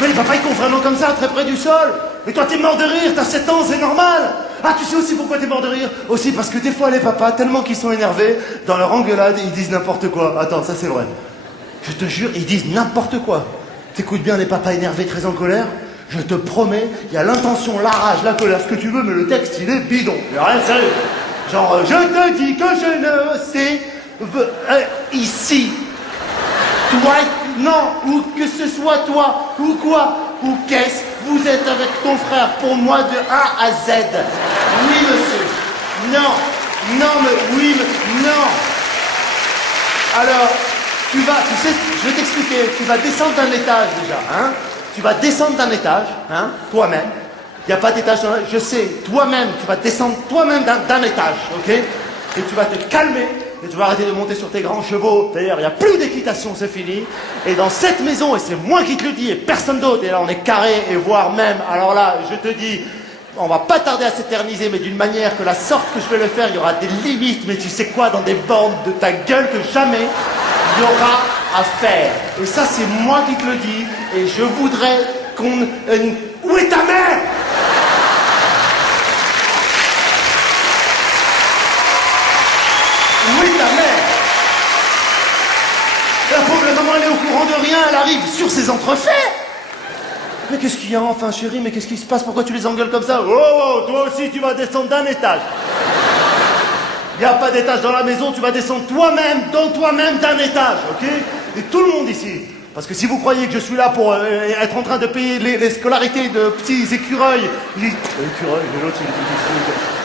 Mais les papas, ils courent vraiment comme ça, très près du sol. Mais toi, t'es mort de rire, t'as 7 ans, c'est normal. Ah, tu sais aussi pourquoi t'es mort de rire? Aussi parce que des fois, les papas, tellement qu'ils sont énervés, dans leur engueulade, ils disent n'importe quoi. Attends, ça c'est vrai. Je te jure, ils disent n'importe quoi. T'écoutes bien les papas énervés, très en colère? Je te promets, il y a l'intention, la rage, la colère, ce que tu veux, mais le texte, il est bidon. Il n'y a rien de sérieux. Genre, je te dis que je ne sais... ici. Toi, non, ou que ce soit toi, ou quoi, ou qu'est-ce, vous êtes avec ton frère pour moi de A à Z. Oui, monsieur. Non, non, mais oui, mais non. Alors, tu sais, je vais t'expliquer, tu vas descendre d'un étage déjà, hein. Tu vas descendre d'un étage, hein, toi-même. Il n'y a pas d'étage dans je sais, toi-même, tu vas descendre toi-même d'un étage, ok? Et tu vas te calmer. Et tu vas arrêter de monter sur tes grands chevaux. D'ailleurs, il n'y a plus d'équitation, c'est fini. Et dans cette maison, et c'est moi qui te le dis, et personne d'autre, et là on est carré, et voire même, alors là, je te dis, on va pas tarder à s'éterniser, mais d'une manière que la sorte que je vais le faire, il y aura des limites, mais tu sais quoi, dans des bornes de ta gueule que jamais il y aura à faire. Et ça, c'est moi qui te le dis, et je voudrais qu'on... où est ta mère? Où est ta mère? La pauvre maman, elle est au courant de rien, elle arrive sur ses entrefaits. Mais qu'est-ce qu'il y a enfin, chérie? Mais qu'est-ce qui se passe? Pourquoi tu les engueules comme ça? Oh, oh, toi aussi, tu vas descendre d'un étage. Il n'y a pas d'étage dans la maison, tu vas descendre toi-même, dans toi-même d'un étage, ok? Et tout le monde ici. Parce que si vous croyez que je suis là pour être en train de payer les scolarités de petits écureuils, écureuils, l'autre,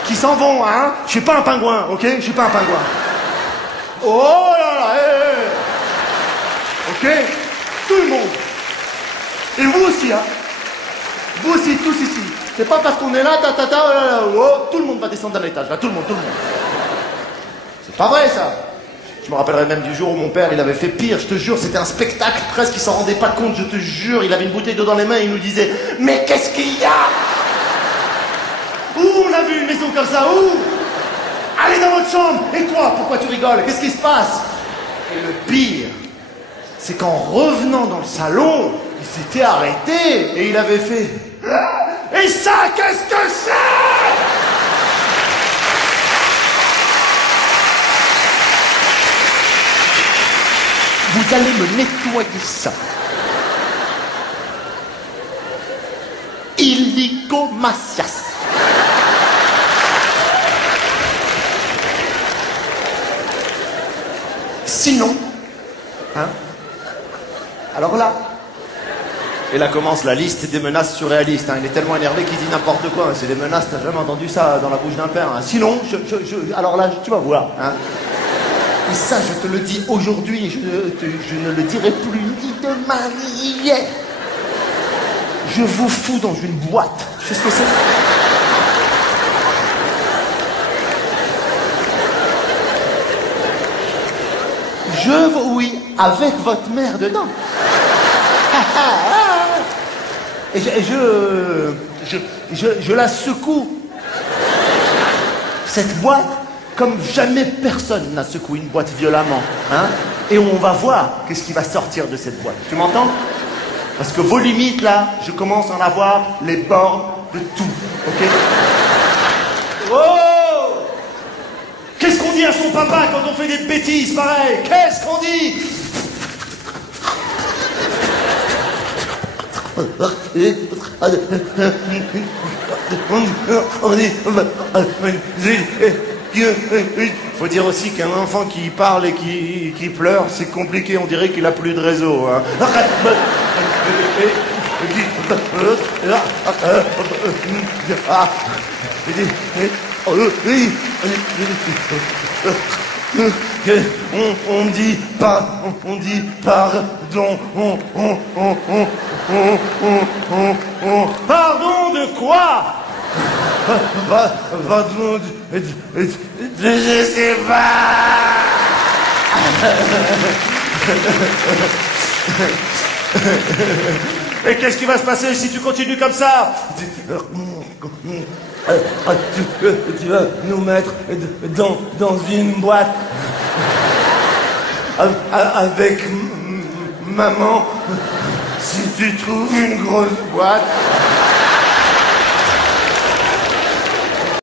qui s'en vont, hein? Je suis pas un pingouin, ok? Je suis pas un pingouin. Oh là là, ok? Tout le monde. Et vous aussi, hein? Vous aussi, tous ici. C'est pas parce qu'on est là, oh, tout le monde va descendre d'un étage, là, tout le monde. C'est pas vrai, ça. Je me rappellerai même du jour où mon père, il avait fait pire, je te jure, c'était un spectacle presque, il s'en rendait pas compte, je te jure, il avait une bouteille d'eau dans les mains et il nous disait « Mais qu'est-ce qu'il y a? Où on a vu une maison comme ça? Où? Allez dans votre chambre! Et toi, pourquoi tu rigoles? Qu'est-ce qui se passe? » Et le pire, c'est qu'en revenant dans le salon, il s'était arrêté et il avait fait « Et ça, qu'est-ce que c'est? » Vous allez me nettoyer ça. Illico Macias. Sinon, hein? Alors là. Et là commence la liste des menaces surréalistes. Hein. Il est tellement énervé qu'il dit n'importe quoi. C'est des menaces, t'as jamais entendu ça dans la bouche d'un père. Hein. Sinon, alors là, tu vas voir. Hein. Et ça, je te le dis aujourd'hui, je ne le dirai plus ni demain ni hier. Je vous fous dans une boîte. Tu sais ce que c'est? Oui, avec votre mère dedans. Et je la secoue. Cette boîte, comme jamais personne n'a secoué une boîte violemment. Hein? Et on va voir qu'est-ce qui va sortir de cette boîte. Tu m'entends? Parce que vos limites, là, je commence à en avoir les bornes de tout. Ok? Oh! Qu'est-ce qu'on dit à son papa quand on fait des bêtises pareilles? Qu'est-ce qu'on dit? Faut dire aussi qu'un enfant qui parle et qui pleure, c'est compliqué, on dirait qu'il a plus de réseau. Hein. On dit pardon, pardon de quoi? Pardon je sais pas. Et qu'est-ce qui va se passer si tu continues comme ça? Tu vas nous mettre dans une boîte avec maman. tu trouves une grosse boîte.